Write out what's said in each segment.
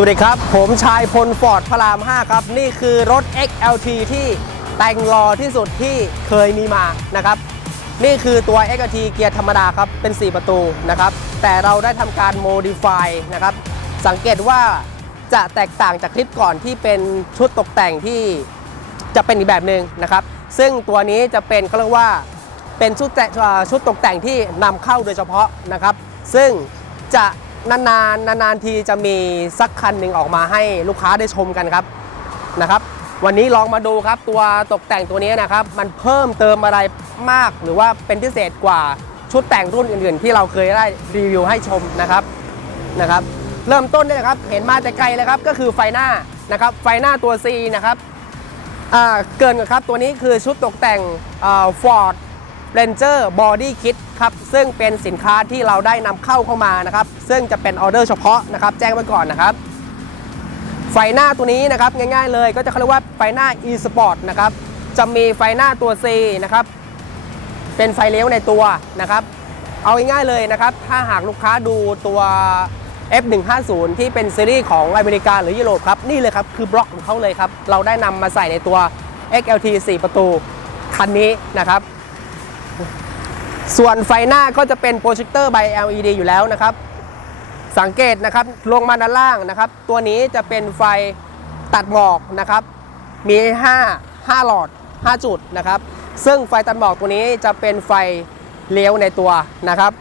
สวัสดีครับ ผมชายพลฟอร์ดพระราม 5 ครับ นี่คือรถ XLT ที่แต่งรอที่สุดที่เคยมีมานะครับ นี่คือตัว XLT เกียร์ธรรมดาครับ เป็น 4 ประตูนะครับ แต่เราได้ทำการ modify นะครับ สังเกตว่าจะแตกต่างจากคลิปก่อนที่เป็นชุดตกแต่งที่จะเป็นอีกแบบหนึ่งนะครับ ซึ่งตัวนี้จะเป็นเขาเรียกว่าเป็นชุดแต่ชุดตกแต่งที่นำเข้าโดยเฉพาะนะครับ ซึ่งจะ นานๆนานๆทีจะมีสักคันหนึ่งออกมาให้ลูกค้าได้ชมกันครับนะครับ วันนี้ลองมาดูครับตัวตกแต่งตัวนี้นะครับ มันเพิ่มเติมอะไรมาก หรือว่าเป็นพิเศษกว่าชุดแต่งรุ่นอื่นๆ ที่เราเคยได้รีวิวให้ชมนะครับนะครับ เริ่มต้นเนี่ยนะครับเห็นมาแต่ไกลเลยครับก็คือไฟหน้านะครับ ไฟหน้าตัว C นะครับเกินก่อนครับตัวนี้คือชุดตกแต่งฟอร์ด เรนเจอร์บอดี้คิดครับซึ่งเป็นสินค้าที่เราได้นำเข้าเข้ามานะครับซึ่งจะเป็นออเดอร์เฉพาะนะครับแจ้งไว้ก่อนนะครับไฟหน้าตัวนี้นะครับง่ายๆเลยก็จะเขาเรียกว่าไฟหน้า e-sport นะครับจะมีไฟหน้าตัว C นะครับเป็นไฟเลี้ยวในตัวนะครับเอาง่ายๆเลยนะครับถ้าหากลูกค้าดูตัว F150 ที่เป็นซีรีส์ของอเมริกาหรือยุโรปครับนี่เลยครับคือบล็อกของเขาเลยครับเราได้นำมาใส่ในตัว XLT 4 ประตูคันนี้นะครับ ส่วนไฟหน้าก็จะเป็นโปรเจคเตอร์ใบ LED อยู่แล้วนะครับ สังเกตนะครับลงมาด้านล่างนะครับ ตัวนี้จะเป็นไฟตัดหมอกนะครับ มี 5 5 หลอด 5 จุดนะครับ ซึ่งไฟตัดหมอกตัวนี้จะเป็นไฟเลี้ยวในตัวนะครับ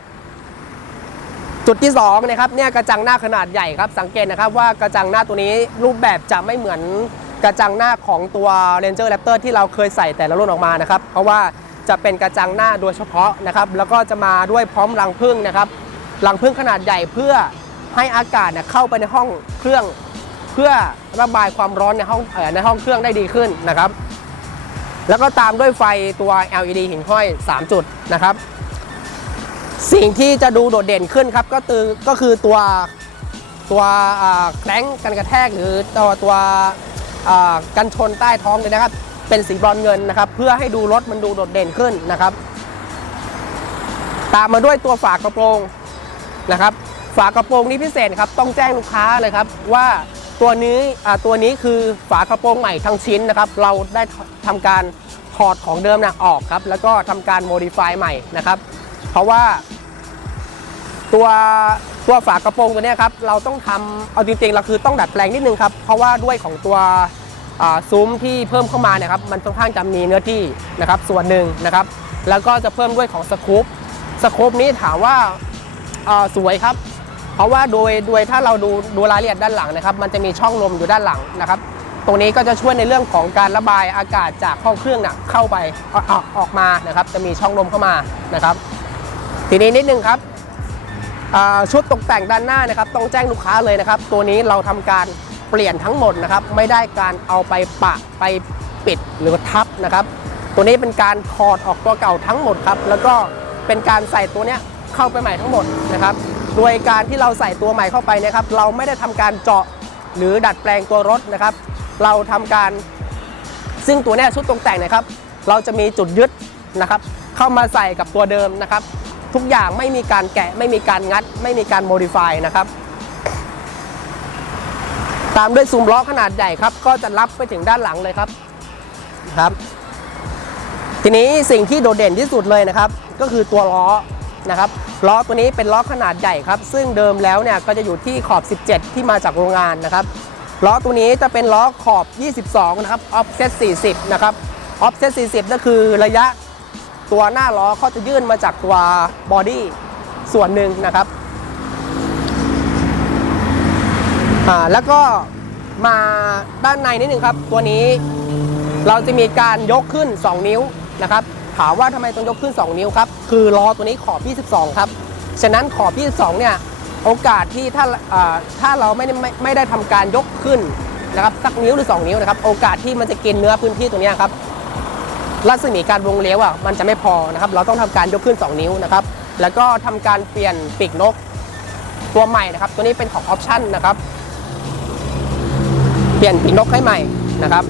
จุดที่2นะครับเนี่ยกระจังหน้าขนาดใหญ่ครับ สังเกตนะครับว่ากระจังหน้าตัวนี้รูปแบบจะไม่เหมือนกระจังหน้าของตัว Ranger Raptor ที่เราเคยใส่แต่ละรุ่นออกมานะครับ เพราะว่า จะเป็นกระจังหน้าโดยเฉพาะนะครับแล้วก็จะมาด้วยพร้อมรังพึ่งนะครับรังพึ่งขนาดใหญ่เพื่อให้อากาศเนี่ยเข้าไปในห้องเครื่อง เพื่อระบายความร้อนในห้องในห้องเครื่องได้ดีขึ้นนะครับ แล้วก็ตามด้วยไฟตัว LED หิ่งห้อย 3 จุดนะครับ สิ่งที่จะดูโดดเด่นขึ้นครับก็คือก็คือตัวตัวแคล้งกันกระแทกหรือตัวตัวกันชนใต้ท้องเลยนะครับ เป็นสีบรอนเงินนะครับเพื่อให้ดูรถมันดูโดดเด่นขึ้นนะครับ ตามมาด้วยตัวฝากระโปรงนะครับ ฝากระโปรงนี้พิเศษครับต้องแจ้งลูกค้าเลยครับว่าตัวนี้อ่าตัวนี้คือฝากระโปรงใหม่ทั้งชิ้นนะครับ เราได้ทำการถอดของเดิมนะออกครับ แล้วก็ทำการโมดิฟายใหม่นะครับ เพราะว่า ตัวตัวฝากระโปรงตัวนี้ครับเราต้องทำเอาจริงๆเราคือต้องดัดแปลงนิดนึงครับ เพราะว่าด้วยของตัว ซุ้มที่เพิ่มเข้ามาเนี่ยครับมันค่อนข้างจะมีเนื้อที่นะครับส่วนหนึ่งนะครับ แล้วก็จะเพิ่มด้วยของสกูปสกูปนี้ถามว่าสวยครับ เพราะว่าโดยโดยถ้าเราดูดูรายละเอียดด้านหลังนะครับ มันจะมีช่องลมอยู่ด้านหลังนะครับ ตรงนี้ก็จะช่วยในเรื่องของการระบายอากาศจากห้องเครื่องน่ะเข้าไปออกออกมานะครับ จะมีช่องลมเข้ามานะครับ ทีนี้นิดนึงครับชุดตกแต่งด้านหน้านะครับ ต้องแจ้งลูกค้าเลยนะครับ ตัวนี้เราทำการ เปลี่ยนทั้งหมดนะครับไม่ได้การเอาไปปะไปปิดหรือทับนะครับ ตัวนี้เป็นการถอดออกตัวเก่าทั้งหมดครับแล้วก็เป็นการใส่ตัวเนี้ยเข้าไปใหม่ทั้งหมดนะครับ โดยการที่เราใส่ตัวใหม่เข้าไปนะครับ เราไม่ได้ทำการเจาะหรือดัดแปลงตัวรถนะครับ เราทำการซึ่งตัวเนี้ยชุดตกแต่งนะครับ เราจะมีจุดยึดนะครับ เข้ามาใส่กับตัวเดิมนะครับ ทุกอย่างไม่มีการแกะไม่มีการงัด ไม่มีการโมดิฟายนะครับ ตามด้วยซุ้มล้อขนาดใหญ่ครับ ก็จะรับไปถึงด้านหลังเลยครับครับ ทีนี้สิ่งที่โดดเด่นที่สุดเลยนะครับ ก็คือตัวล้อนะครับล้อตัวนี้เป็นล้อขนาดใหญ่ครับ ซึ่งเดิมแล้วเนี่ยก็จะอยู่ที่ขอบ 17 ที่มาจากโรงงานนะครับล้อตัวนี้จะเป็นล้อขอบ 22 นะครับ offset 40 นะครับ offset 40 ก็คือระยะตัวหน้าล้อเขาจะยื่นมาจากตัวบอดี้ส่วนหนึ่งนะครับ อ่าแล้วก็มาด้านในนิดหนึ่งครับ ตัวนี้เราจะมีการยกขึ้น 2 นิ้วนะครับ ถามว่าทำไมต้องยกขึ้น 2 นิ้วครับ คือล้อตัวนี้ขอบ 22 ครับ ฉะนั้นขอบ 22 เนี่ย โอกาสที่ถ้าถ้าเราไม่ได้ไม่ไม่ได้ทำการยกขึ้นนะครับสักนิ้วหรือ 2 นิ้วนะครับ โอกาสที่มันจะกินเนื้อพื้นที่ตรงนี้ครับ รัศมีการวงเลี้ยวอะมันจะไม่พอนะครับ เราต้องทำการยกขึ้น 2 นิ้วนะครับ แล้วก็ทำการเปลี่ยนปีกนกตัวใหม่นะครับ ตัวนี้เป็นของออปชั่นนะครับ เปลี่ยนปีกนกให้ใหม่นะครับ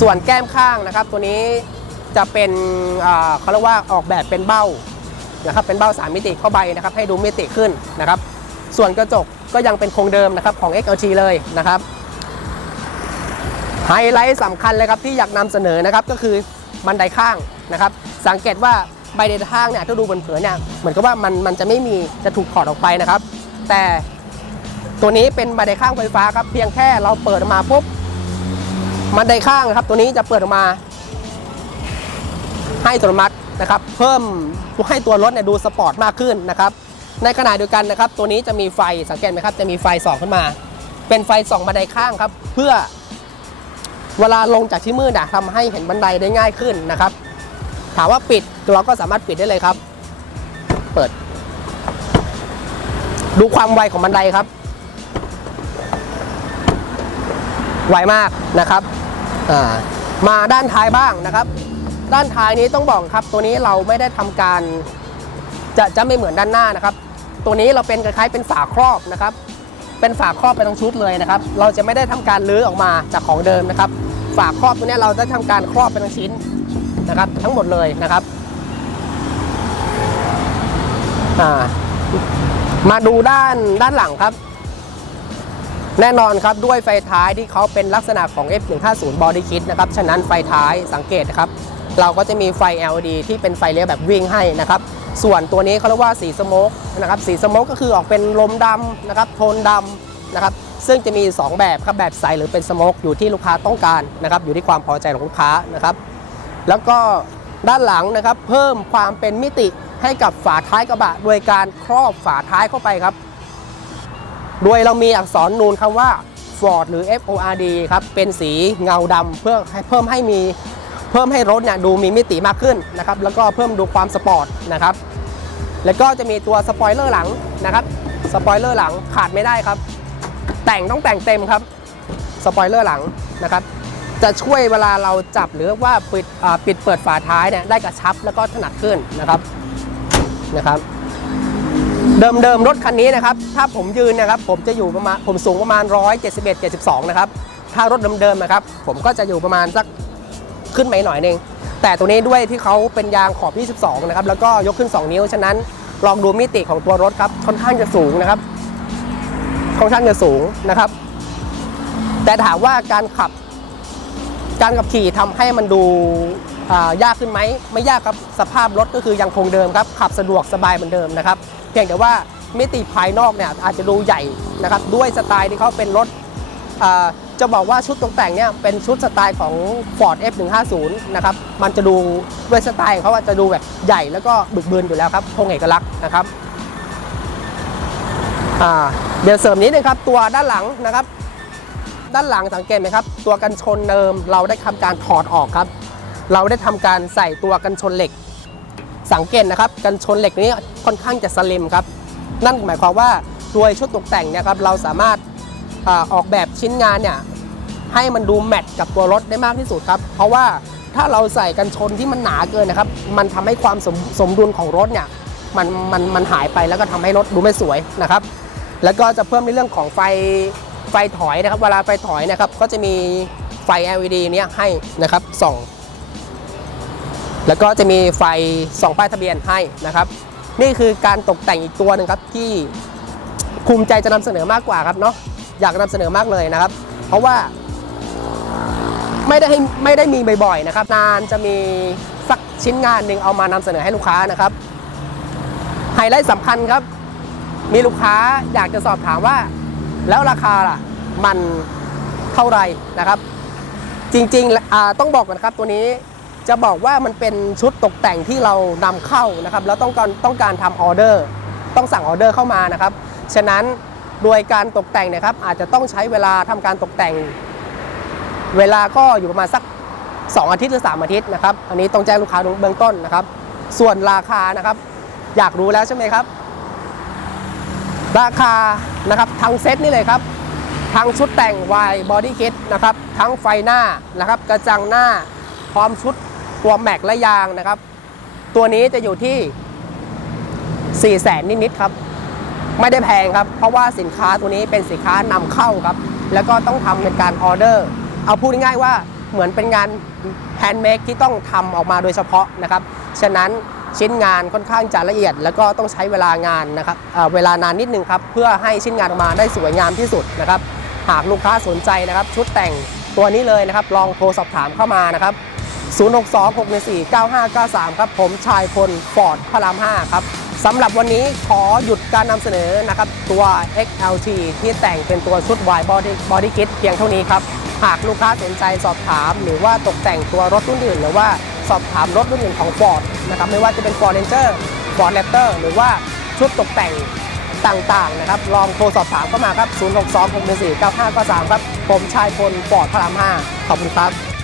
ส่วนแก้มข้างนะครับ ตัวนี้จะเป็นเขาเรียกว่าออกแบบเป็นเบ้านะครับ เป็นเบ้าสามมิติเข้าไปนะครับ ให้ดูมิติขึ้นนะครับ ส่วนกระจกก็ยังเป็นคงเดิมนะครับของ XLT เลยนะครับไฮไลท์สำคัญเลยครับที่อยากนำเสนอนะครับก็คือบันไดข้างนะครับ สังเกตว่าใบันไดข้างเนี่ยถ้าดูบนเผินๆเนี่ยเหมือนกับว่ามันมันจะไม่มีจะถูกถอดออกไปนะครับ แต่ ตัวนี้เป็นบันไดข้างไฟฟ้าครับเพียงแค่เราเปิดมาปุ๊บบันไดข้างนะครับ ตัวนี้จะเปิดออกมา ให้อัตโนมัตินะครับ เพิ่มให้ตัวรถเนี่ยดูสปอร์ตมากขึ้นนะครับ ในขณะเดียวกันนะครับ ตัวนี้จะมีไฟสังเกตไหมครับ จะมีไฟส่องขึ้นมา เป็นไฟส่องบันไดข้างครับ เพื่อเวลาลงจากที่มืดอะทำให้เห็นบันไดได้ง่ายขึ้นนะครับ ถามว่าปิดเราก็สามารถปิดได้เลยครับ เปิด ดูความไวของบันไดครับ ไวมากนะครับมาด้านท้ายบ้างนะครับ ด้านท้ายนี้ต้องบอกครับ ตัวนี้เราไม่ได้ทำการ จะจะไม่เหมือนด้านหน้านะครับ ตัวนี้เราเป็นคล้ายๆเป็นฝาครอบนะครับ เป็นฝาครอบไปทั้งชุดเลยนะครับ เราจะไม่ได้ทำการลื้อออกมาจากของเดิมนะครับ ฝาครอบตัวนี้เราได้ทำการครอบเป็นทั้งชิ้นนะครับ ทั้งหมดเลยนะครับมาดูด้านด้านหลังครับ แน่นอนครับด้วยไฟท้ายที่เขาเป็นลักษณะของ F150 Body Kit นะครับ ฉะนั้นไฟท้ายสังเกตนะครับ เราก็จะมีไฟ LED ที่เป็นไฟเลี้ยวแบบวิ่งให้นะครับ ส่วนตัวนี้เขาเรียกว่าสีสโมกนะครับ สีสโมกก็คือออกเป็นลมดำนะครับ โทนดำนะครับ ซึ่งจะมี 2 แบบครับ แบบใสหรือเป็นสโมกอยู่ที่ลูกค้าต้องการนะครับ อยู่ที่ความพอใจของลูกค้านะครับ แล้วก็ด้านหลังนะครับ เพิ่มความเป็นมิติให้กับฝาท้ายกระบะ โดยการครอบฝาท้ายเข้าไปครับ โดยเรามีอักษรนูนคำว่า Ford หรือ FORD ครับ เป็นสีเงาดำเพื่อให้เพิ่มให้มีเพิ่มให้รถเนี่ยดูมีมิติมากขึ้นนะครับ แล้วก็เพิ่มดูความสปอร์ตนะครับ แล้วก็จะมีตัวสปอยเลอร์หลังนะครับ สปอยเลอร์หลังขาดไม่ได้ครับ แต่งต้องแต่งเต็มครับ สปอยเลอร์หลังนะครับ จะช่วยเวลาเราจับหรือว่าปิดปิดเปิดฝาท้ายเนี่ยได้กระชับแล้วก็ถนัดขึ้นนะครับนะครับ เดิมเดิมรถคันนี้นะครับ ถ้าผมยืนนะครับ ผมจะอยู่ประมาณ ผมสูงประมาณ 171 72 นะครับ ถ้ารถเดิมๆนะครับ ผมก็จะอยู่ประมาณสักขึ้นไปหน่อยหนึง แต่ตัวนี้ด้วยที่เขาเป็นยางขอบ 22 นะครับ แล้วก็ยกขึ้น 2 นิ้ว ฉะนั้น ลองดูมิติของตัวรถครับ ค่อนข้างจะสูงนะครับ ค่อนข้างจะสูงนะครับ แต่ถามว่าการขับ การขับขี่ทำให้มันดูยากขึ้นไหม ไม่ยากครับ สภาพรถก็คือยังคงเดิมครับ ขับสะดวกสบายเหมือนเดิมนะครับ พียงแต่ว่ามิติภายนอกเนี่ยอาจจะดูใหญ่นะครับด้วยสไตล์ที่เขาเป็นรถจะบอกว่าชุดตกแต่งเนี่ยเป็นชุดสไตล์ของ Ford F150 นะครับมันจะดูด้วยสไตล์เขาจะดูแบบใหญ่แล้วก็บึกบืนอยู่แล้วครับคงเอกลักษณ์นะครับเดี๋ยวเสริมนิดนึงครับตัวด้านหลังนะครับ ด้านหลังสังเกตไหมครับ ตัวกันชนเดิมเราได้ทำการถอดออกครับ เราได้ทำการใส่ตัวกันชนเหล็ก สังเกตนะครับกันชนเหล็กนี้ค่อนข้างจะสลิมครับนั่นหมายความว่าโดยชุดตกแต่งเนี่ยครับเราสามารถอออกแบบชิ้นงานเนี่ยให้มันดูแมทกับตัวรถได้มากที่สุดครับ เพราะว่าถ้าเราใส่กันชนที่มันหนาเกินนะครับ มันทำให้ความสมสมดุลของรถเนี่ยมันมันมันหายไปแล้วก็ทำให้รถดูไม่สวยนะครับ แล้วก็จะเพิ่มในเรื่องของไฟไฟถอยนะครับ เวลาไฟถอยนะครับ ก็จะมีไฟ LED เนี้ยให้นะครับส่อง แล้วก็จะมีไฟส่องป้ายทะเบียนให้นะครับ นี่คือการตกแต่งอีกตัวหนึ่งครับที่ภูมิใจจะนำเสนอมากกว่าครับเนาะอยากนำเสนอมากเลยนะครับ เพราะว่า ไม่ได้ให้ไม่ได้มีบ่อยๆนะครับ นานจะมีสักชิ้นงานหนึ่งเอามานำเสนอให้ลูกค้านะครับไฮไลท์สำคัญครับ มีลูกค้าอยากจะสอบถามว่า แล้วราคาล่ะมันเท่าไหร่นะครับ จริงๆต้องบอกก่อนครับตัวนี้ จะบอกว่ามันเป็นชุดตกแต่งที่เรานำเข้านะครับ แล้วต้องการต้องการทำออเดอร์ ต้องสั่งออเดอร์เข้ามานะครับ ฉะนั้นโดยการตกแต่งนะครับ อาจจะต้องใช้เวลาทำการตกแต่ง เวลาก็อยู่ประมาณสัก 2 อาทิตย์หรือ 3 อาทิตย์นะครับ อันนี้ต้องแจ้งลูกค้าเบื้องต้นนะครับ ส่วนราคานะครับ อยากรู้แล้วใช่ไหมครับ ราคานะครับทั้งเซตนี่เลยครับทั้งชุดแต่ง Y Body Kit นะครับ ทั้งไฟหน้านะครับ กระจังหน้า พร้อมชุด ตัวแม็กและยางนะครับ ตัวนี้จะอยู่ที่4 0 0แสนนิดๆครับ ไม่ได้แพงครับ เพราะว่าสินค้าตัวนี้เป็นสินค้านำเข้าครับ แล้วก็ต้องทำเป็นการออเดอร์ เอาพูดง่ายๆว่าเหมือนเป็นงานแฮนด์เมดที่ต้องทำออกมาโดยเฉพาะนะครับ ฉะนั้นชิ้นงานค่อนข้างจะละเอียด แล้วก็ต้องใช้เวลางานนะครับเเวลานานนิดนึงครับ เพื่อให้ชิ้นงานออกมาได้สวยงามที่สุดนะครับ หากลูกค้าสนใจนะครับ ชุดแต่งตัวนี้เลยนะครับ ลองโทรสอบถามเข้ามานะครับ 062-614-9593 ครับ ผมชายพลฟอร์ดพระราม 5 ครับสำหรับวันนี้ขอหยุดการนำเสนอนะครับ ตัว XLT ที่แต่งเป็นตัวชุด Y Body Body Kit เพียงเท่านี้ครับ หากลูกค้าสนใจสอบถาม หรือว่าตกแต่งตัวรถรุ่นอื่น หรือว่าสอบถามรถรุ่นอื่นของ Ford นะครับไม่ว่าจะเป็น Ford Ranger Ford Raptor หรือว่าชุดตกแต่งต่างๆนะครับ ลองโทรสอบถามเข้ามาครับ 062 614 9593 ครับ ผมชายพลปอดพระราม5ขอบคุณครับ